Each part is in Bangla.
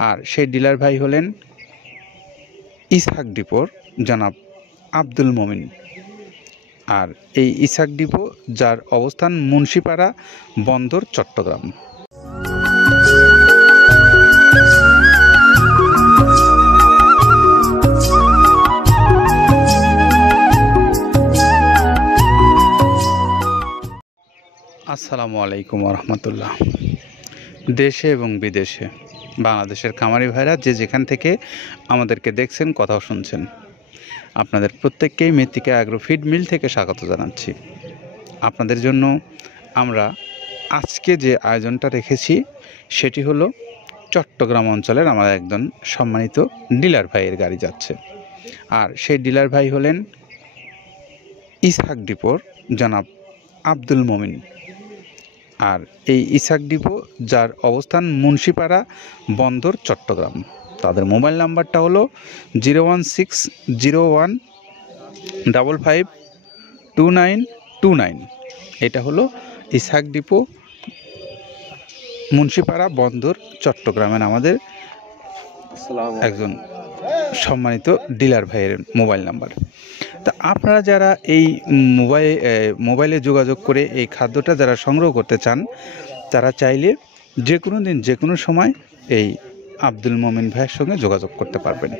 আর সেই ডিলার ভাই হলেন ইসহাক ডিপোর জনাব আব্দুল মমিন। আর এই ইসহাক ডিপো যার অবস্থান মুন্সিপাড়া বন্দর, চট্টগ্রাম। আসসালামু আলাইকুম রহমতুল্লাহ। দেশে এবং বিদেশে বাংলাদেশের খামারি ভাইরা যে যেখান থেকে আমাদেরকে দেখছেন, কথাও শুনছেন, আপনাদের প্রত্যেককেই মৃত্তিকা অ্যাগ্রো ফিড মিল থেকে স্বাগত জানাচ্ছি। আপনাদের জন্য আমরা আজকে যে আয়োজনটা রেখেছি সেটি হলো চট্টগ্রাম অঞ্চলের আমার একজন সম্মানিত ডিলার ভাইয়ের গাড়ি যাচ্ছে। আর সেই ডিলার ভাই হলেন ইসহাক ডিপোর জনাব আব্দুল মমিন। আর এই ইসহাক ডিপো যার অবস্থান মুন্সিপাড়া বন্দর, চট্টগ্রাম। তাদের মোবাইল নাম্বারটা হলো 01601552929। এটা হলো ইসহাক ডিপো, মুন্সিপাড়া বন্দর, চট্টগ্রামের আমাদের একজন সম্মানিত ডিলার ভাইয়ের মোবাইল নাম্বার। তা আপনারা যারা এই মোবাইলে যোগাযোগ করে এই খাদ্যটা যারা সংগ্রহ করতে চান, তারা চাইলে যে কোনো দিন যে কোনো সময় এই আব্দুল মমিন ভাইয়ের সঙ্গে যোগাযোগ করতে পারবেন।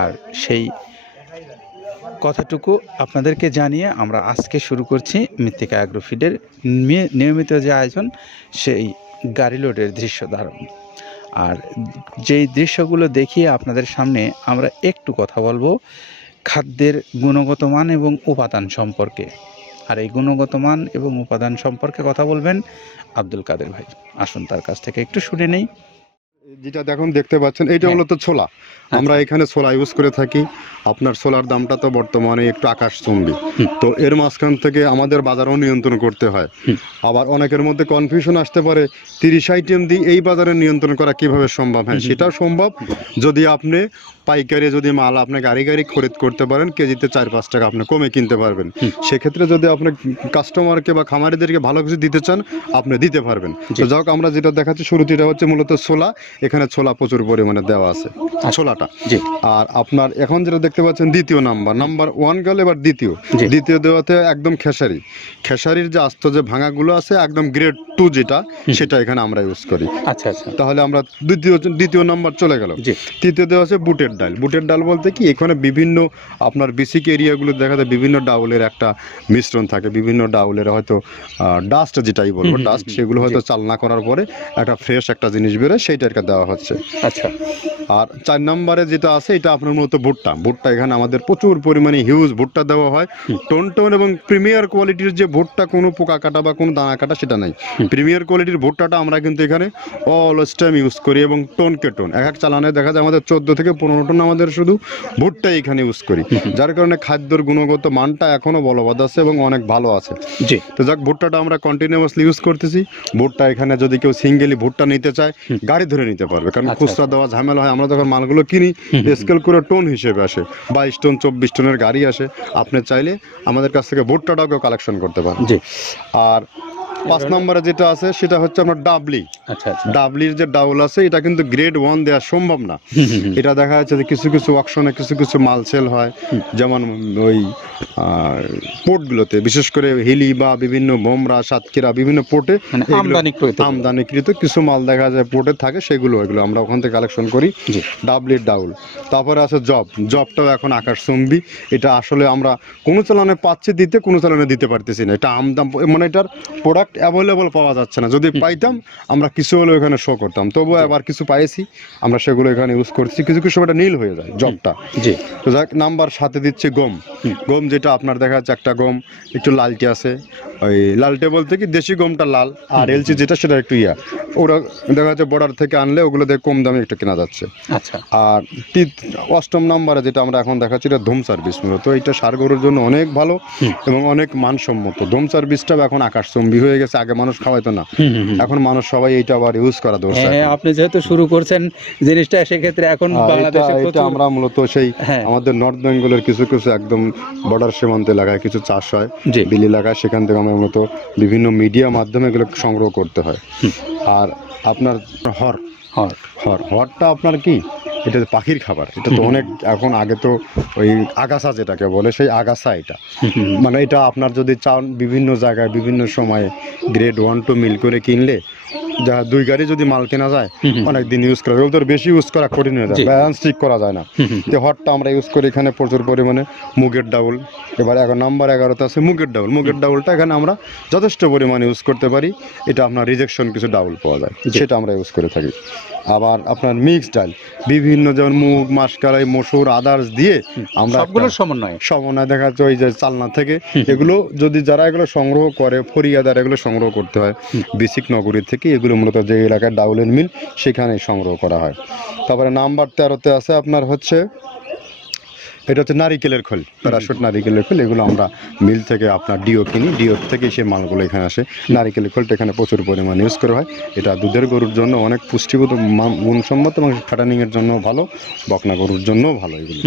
আর সেই কথাটুকু আপনাদেরকে জানিয়ে আমরা আজকে শুরু করছি মৃত্তিকা অ্যাগ্রো ফিডের নিয়মিত যে আয়োজন, সেই গাড়ি লোডের দৃশ্য ধারণ। আর যেই দৃশ্যগুলো দেখিয়ে আপনাদের সামনে আমরা একটু কথা বলবো খাদ্যের গুণগত মান এবং উপাদান সম্পর্কে। আর এই গুণগত মান এবং উপাদান সম্পর্কে কথা বলবেন আব্দুল কাদের ভাই। আসুন তার কাছ থেকে একটু শুনে নেই। যেটা দেখতে পাচ্ছেন এইটা হলো তো ছোলা। আমরা এখানে ছোলা ইউজ করে থাকি। আপনার ছোলার দামটা তো বর্তমানে একটু আকাশচুম্বী, তো এর মাঝখান থেকে আমাদের বাজারও নিয়ন্ত্রণ করতে হয়। আবার অনেকের মধ্যে কনফিউশন আসতে পারে 30 আইটেম দিয়ে এই বাজারে নিয়ন্ত্রণ করা কিভাবে সম্ভব। হ্যাঁ, সেটাও সম্ভব যদি আপনি পাইকারি যদি মাল আপনি গাড়ি খরিদ করতে পারেন, কেজিতে 4-5 টাকা আপনি কমে কিনতে পারবেন। সেক্ষেত্রে যদি আপনি কাস্টমারকে বা খামারিদেরকে ভালো কিছু দিতে চান, আপনি দিতে পারবেন। তো যাক, আমরা যেটা দেখাচ্ছি শুরুতে, এটা হচ্ছে মূলত ছোলা। এখানে ছোলা প্রচুর পরিমাণে দেওয়া আছে ছোলাটা। আর আপনার এখন যেটা দেখতে পাচ্ছেন দ্বিতীয় নাম্বার 1 গেল, এবার দ্বিতীয় দেওয়াতে একদম খেসারির যে আস্ত যে ভাঙাগুলো আছে একদম গ্রেড 2 যেটা, সেটা এখানে আমরা ইউজ করি। আচ্ছা, তাহলে আমরা দ্বিতীয় নাম্বার চলে গেল। তৃতীয় দেওয়া আছে বুটের ডাল বলতে কি, এখানে বিভিন্ন আপনার বেসিক এরিয়াগুলো দেখা যায় বিভিন্ন ডাউলের একটা মিশ্রণ থাকে, বিভিন্ন ডাউলের হয়তো ডাস্ট যেটাই বলবো ডাস্ট, সেগুলো হয়তো চালনা করার পরে একটা ফ্রেশ একটা জিনিস বেরোয়, সেইটাকে দেওয়া হচ্ছে। আচ্ছা, আর 4 নম্বরে যেটা আছে এটা আপনার মতো ভুট্টা এখানে আমাদের প্রচুর পরিমাণে হিউজ ভুট্টা দেওয়া হয়। টোন এবং প্রিমিয়ার কোয়ালিটির যে ভুট্টা, কোনো পোকা কাটা বা কোনো দানা কাটা সেটা নাই। প্রিমিয়ার কোয়ালিটির ভুট্টাটা আমরা কিন্তু এখানে অলওয়েজ টাইম ইউজ করি, এবং টোন এক চালানে দেখা যায় আমাদের 14 থেকে 15 টন আমাদের শুধু ভুট্টাই এখানে ইউজ করি, যার কারণে খাদ্যের গুণগত মানটা এখনো বলবৎ আছে এবং অনেক ভালো আছে। জি, তো যাক, ভুট্টাটা আমরা কন্টিনিউয়াসলি ইউজ করতেছি। ভুট্টা এখানে যদি কেউ সিঙ্গেলি ভুট্টা নিতে চায়, গাড়ি ধরে নিতে পারবে, কারণ খুচরা দেওয়া ঝামেলা হয়। আমরা যখন মালগুলো কিনি স্কেল করে টোন হিসেবে আসে, 22 টন 24 টনের গাড়ি আসে। আপনি চাইলে আমাদের কাছ থেকে ভুট্টাটাও কেউ কালেকশন করতে পারেন। আর 5 নম্বরে যেটা আছে সেটা হচ্ছে আপনার ডাবলির যে ডাউল আছে, এটা কিন্তু গ্রেড 1 দেওয়া সম্ভব না। এটা দেখা যাচ্ছে যে কিছু অকশনে কিছু মাল সেল হয়, যেমন ওই পোর্টগুলোতে, বিশেষ করে হিলি বা বিভিন্ন বোমরা, সাতক্ষীরা, বিভিন্ন পোর্টে আমদানিকৃত কিছু মাল দেখা যায় পোর্টে থাকে, এগুলো আমরা ওখান থেকে কালেকশন করি। ডাবলির ডাউল। তারপরে আছে জবটাও এখন আকাশচুম্বী। এটা আসলে আমরা কোনো চালানে পাচ্ছি দিতে, কোনো চালানে দিতে পারতেছি না। এটা আমদাম, মানে এটার প্রোডাক্ট অ্যাভেলেবল পাওয়া যাচ্ছে না। যদি পাইতাম আমরা কিছু হলেও এখানে শো করতাম, তবুও আবার কিছু পাইছি আমরা, সেগুলো এখানে ইউজ করছি। কিছু এটা নীল হয়ে যায় জবটা। তো যাক, নাম্বার 7 দিচ্ছে গম, যেটা আপনার দেখা যাচ্ছে একটা গম একটু লালটে আছে। ওই লালটে বলতে কি, দেশি গমটা লাল, আর এলচি যেটা সেটা একটু ওরা দেখা যাচ্ছে বর্ডার থেকে আনলে ওগুলো দিয়ে কম দামে একটু কেনা যাচ্ছে। আচ্ছা, আর 8ম নাম্বারে যেটা আমরা এখন দেখাচ্ছি, এটা ধুম সার্ভিস। মূলত এটা ষাঁড় গরুর জন্য অনেক ভালো এবং অনেক মানসম্মত। ধুম সার্ভিসটাও এখন আকাশচুম্বী হয়ে গেছে। আগে মানুষ খাওয়াইতো না, এখন মানুষ সবাই এইটা আবার ইউজ করা দরকার। আপনি যেহেতু শুরু করছেন জিনিসটা, সেক্ষেত্রে এখন বাংলাদেশে এটা আমরা মূলত সেই আমাদের নর্থ বেঙ্গলের কিছু একদম বর্ডার সীমান্ত এলাকায় কিছু চাষ হয়, বিল এলাকায়, সেখান থেকে আমরা মূলত বিভিন্ন মিডিয়া মাধ্যমে এগুলো সংগ্রহ করতে হয়। আর আপনার হরটা আপনার কি, এটা তো পাখির খাবার, এটা তো অনেক এখন, আগে তো ওই আগাছা যেটাকে বলে সেই আগাছা এটা, মানে এটা আপনার যদি চান বিভিন্ন জায়গায় বিভিন্ন সময়ে গ্রেড 1-2 মিল করে কিনলে যা 2 গাড়ি যদি মাল কেনা যায় অনেক দিন ইউজ করা, ওদের বেশি ইউজ করা কঠিন হয়ে যায়, ব্যালেন্স ঠিক করা যায় না। তো হটটা আমরা ইউজ করি এখানে প্রচুর পরিমাণে মুগের ডাউল। এবার নাম্বার 11তে আছে মুগের ডাউল। মুগের ডাউলটা এখানে আমরা যথেষ্ট পরিমাণে ইউজ করতে পারি, এটা আপনার রিজেকশন কিছু ডাউল পাওয়া যায়, সেটা আমরা ইউজ করে থাকি। আবার আপনার মিক্স ডাল বিভিন্ন, যেমন মুগ, মাসকলাই, মসুর, আদার্স দিয়ে আমরা সবগুলোর সমন্বয় দেখা যাচ্ছে ওই যে চালনা থেকে এগুলো যদি যারা এগুলো সংগ্রহ করে, ফরিয়াদার এগুলো সংগ্রহ করতে হয় বেসিক নগরী থেকে, এগুলো মূলত যে এলাকায় ডাউলের মিল সেখানেই সংগ্রহ করা হয়। তারপরে নাম্বার 13তে আছে আপনার হচ্ছে, এটা হচ্ছে নারিকেলের খোল, প্যারাশুট নারিকেলের খোল। এগুলো আমরা মিল থেকে আপনার ডিও কিনি, ডিও থেকে সেই মালগুলো এখানে আসে। নারিকেলের খোলটা এখানে প্রচুর পরিমাণে ইউজ করা হয়। এটা দুধের গরুর জন্য অনেক পুষ্টিগত গুণসম্মত এবং ফ্যাটানিংয়ের জন্য ভালো, বকনা গরুর জন্যও ভালো এগুলো।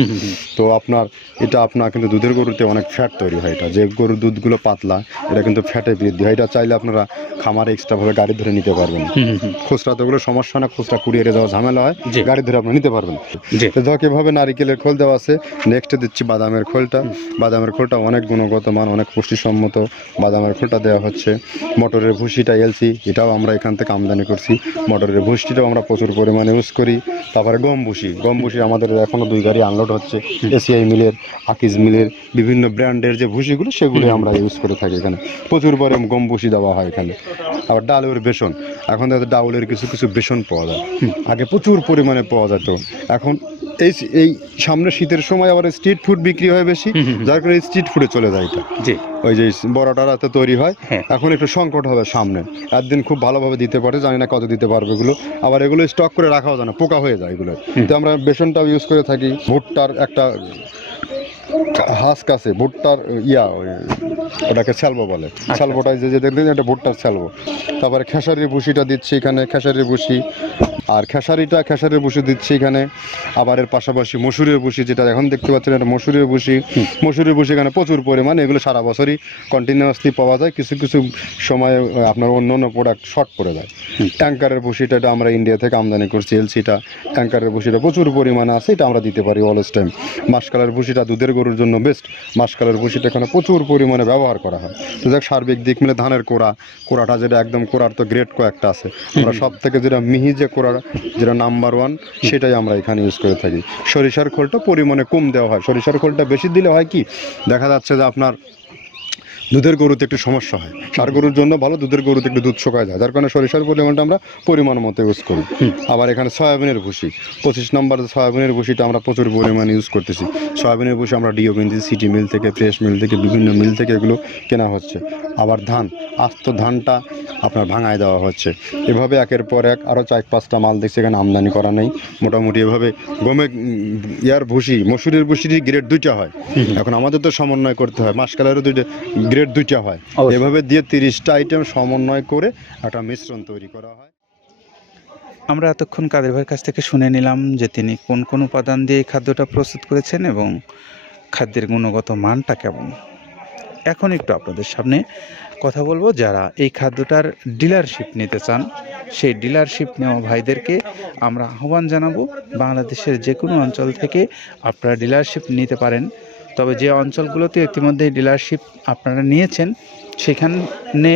তো আপনার এটা আপনার কিন্তু দুধের গরুতে অনেক ফ্যাট তৈরি হয়, এটা যে গরুর দুধগুলো পাতলা এটা কিন্তু ফ্যাটে বৃদ্ধি হয়। এটা চাইলে আপনারা খামারে এক্সট্রাভাবে গাড়ি ধরে নিতে পারবেন, খুচরা তো ওগুলো সমস্যা না, খুচরা কুরিয়ারে যাওয়া ঝামেলা হয়, গাড়ি ধরে আপনি নিতে পারবেন। তো দেখো এভাবে নারিকেলের খোল দেওয়া আছে। নেক্সট দিচ্ছি বাদামের খোলটা। বাদামের খোলটা অনেক গুণগত মান, অনেক পুষ্টিসম্মত বাদামের খোলটা দেওয়া হচ্ছে। মটরের ভুসিটা এলসি, এটাও আমরা এখান থেকে আমদানি করছি। মটরের ভুসিটাও আমরা প্রচুর পরিমাণে ইউজ করি। তারপরে গম ভুসি আমাদের এখনও 2 গাড়ি আনলোড হচ্ছে, এসিআই মিলের, আকিজ মিলের বিভিন্ন ব্র্যান্ডের যে ভুসিগুলো সেগুলো আমরা ইউজ করে থাকি। এখানে প্রচুর পরিমাণ গম ভুসি দেওয়া হয় এখানে। আবার ডালের বেসন, এখন দেখা ডাউলের কিছু কিছু বেসন পাওয়া যায়, আগে প্রচুর পরিমাণে পাওয়া যেত। এখন এই সামনে শীতের সময় আবার স্ট্রিট ফুড বিক্রি হয় বেশি, যার কারণে স্ট্রিট ফুডে চলে যায় এটা। ওই যে বড়টা রাতে তৈরি হয়, এখন একটু সংকট হবে সামনে, একদিন খুব ভালোভাবে দিতে পারে, জানি না কত দিতে পারবে এগুলো। আবার এগুলো স্টক করে রাখাও যায় না, পোকা হয়ে যায় এগুলো। তো আমরা বেসনটাও ইউজ করে থাকি। ভুট্টার একটা হাস্ক আছে, ভুট্টার ওটাকে স্যালবো বলে, স্যালবোটাই যে দেখবেন এটা ভুট্টার স্যালবো। তারপরে খেসারির ভুসিটা দিচ্ছি এখানে, খেসারির ভুসি। আর খেসারির ভুসি দিচ্ছি এখানে। আবার এর পাশাপাশি মসুরের ভুসি, যেটা এখন দেখতে পাচ্ছেন এটা মসুরের ভুসি। মসুরের ভুসি এখানে প্রচুর পরিমাণে, এগুলো সারা বছরই কন্টিনিউয়াসলি পাওয়া যায়, কিছু কিছু সময় আপনার অন্য অন্য প্রোডাক্ট শর্ট পড়ে যায়। ট্যাঙ্কারের ভুসিটা এটা আমরা ইন্ডিয়া থেকে আমদানি করছি, এলসিটা। ট্যাঙ্কারের ভুসিটা প্রচুর পরিমাণে আছে, এটা আমরা দিতে পারি অলওয়েজ টাইম। মাসকালের ভুসিটা দুধের গরুর জন্য বেস্ট, মাসকালের ভুসিটা এখানে প্রচুর পরিমাণে ব্যবহার করা হয়। তো দেখ সার্বিক দিক মিলে ধানের কোড়াটা যেটা একদম কোড়ার তো গ্রেড কয়েকটা আছে, আমরা সব থেকে যেটা মিহি যে কোড়া, যেটা নাম্বার 1, সেটাই আমরা এখানে ইউজ করে থাকি। সরিষার খোলটা পরিমাণে কম দেওয়া হয়, সরিষার খোলটা বেশি দিলে হয় কি, দেখা যাচ্ছে যে আপনার দুধের গরুতে একটু সমস্যা হয়, ষাঁড় গরুর জন্য ভালো, দুধের গরুতে একটু দুধ শুকায় যায়, যার কারণে সরিষার পরিমাণটা আমরা পরিমাণ মতো ইউজ করি। আবার এখানে সয়াবিনের ভুসি, 25 নম্বর সয়াবিনের ভুসিটা আমরা প্রচুর পরিমাণে ইউজ করতেছি। সয়াবিনের ভুসি আমরা ডিও কিনছি, সিটি মিল থেকে, ফ্রেশ মিল থেকে, বিভিন্ন মিল থেকে এগুলো কেনা হচ্ছে। আবার আস্ত ধানটা আপনার ভাঙায় দেওয়া হচ্ছে। এভাবে একের পর এক আরও 4-5টা মাল দেখছি এখানে আমদানি করা নেই। মোটামুটি এভাবে ভুসি, মসুরের ভুসির গ্রেড 2টা হয়, এখন আমাদের তো সমন্বয় করতে হয়, মাসকালেরও গ্রেড 2টা হয়। এভাবে দিয়ে 30টা আইটেম সমন্বয় করে একটা মিশ্রণ তৈরি করা হয়। আমরা এতক্ষণ কাদের ভাইয়ের কাছ থেকে শুনে নিলাম যে তিনি কোন কোন উপাদান দিয়ে এই খাদ্যটা প্রস্তুত করেছেন এবং খাদ্যের গুণগত মানটা কেমন। এখন একটু আপনাদের সামনে কথা বলবো, যারা এই খাদ্যটার ডিলারশিপ নিতে চান, সেই ডিলারশিপ নেওয়া ভাইদেরকে আমরা আহ্বান জানাবো, বাংলাদেশের যে কোনো অঞ্চল থেকে আপনারা ডিলারশিপ নিতে পারেন। তবে যে অঞ্চলগুলোতে ইতিমধ্যে ডিলারশিপ আপনারা নিয়েছেন, সেখানে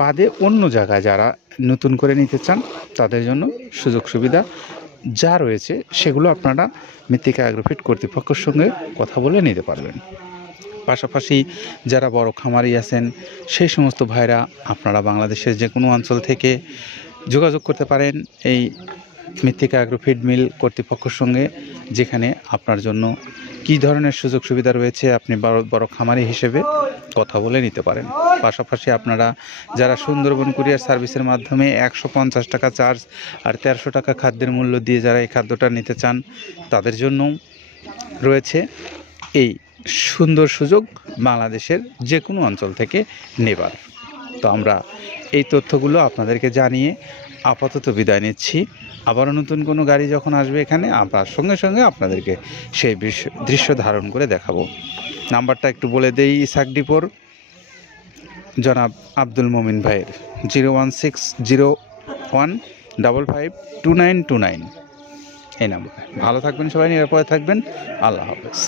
বাদে অন্য জায়গায় যারা নতুন করে নিতে চান, তাদের জন্য সুযোগ সুবিধা যা রয়েছে সেগুলো আপনারা মৃত্তিকা অ্যাগ্রোফিট কর্তৃপক্ষের সঙ্গে কথা বলে নিতে পারবেন। পাশাপাশি যারা বড় খামারি আছেন, সেই সমস্ত ভাইরা আপনারা বাংলাদেশের যে কোনো অঞ্চল থেকে যোগাযোগ করতে পারেন এই মৃত্তিকা অ্যাগ্রোফিড মিল কর্তৃপক্ষের সঙ্গে, যেখানে আপনার জন্য কী ধরনের সুযোগ সুবিধা রয়েছে আপনি বড় খামারি হিসেবে কথা বলে নিতে পারেন। পাশাপাশি আপনারা যারা সুন্দরবন কুরিয়ার সার্ভিসের মাধ্যমে 150 টাকা চার্জ আর 1300 টাকা খাদ্যের মূল্য দিয়ে যারা এই খাদ্যটা নিতে চান, তাদের জন্য রয়েছে এই সুন্দর সুযোগ বাংলাদেশের যে কোনো অঞ্চল থেকে নেবার। তো আমরা এই তথ্যগুলো আপনাদেরকে জানিয়ে আপাতত বিদায় নিচ্ছি। আবারও নতুন কোনো গাড়ি যখন আসবে এখানে, আমরা সঙ্গে সঙ্গে আপনাদেরকে সেই দৃশ্য ধারণ করে দেখাবো। নাম্বারটা একটু বলে দেই, ইসাক ডিপোর জনাব আব্দুল মোমিন ভাইয়ের 01601 552929 এই নাম্বারে। ভালো থাকবেন সবাই, নিরাপদে থাকবেন। আল্লাহ হাফেজ।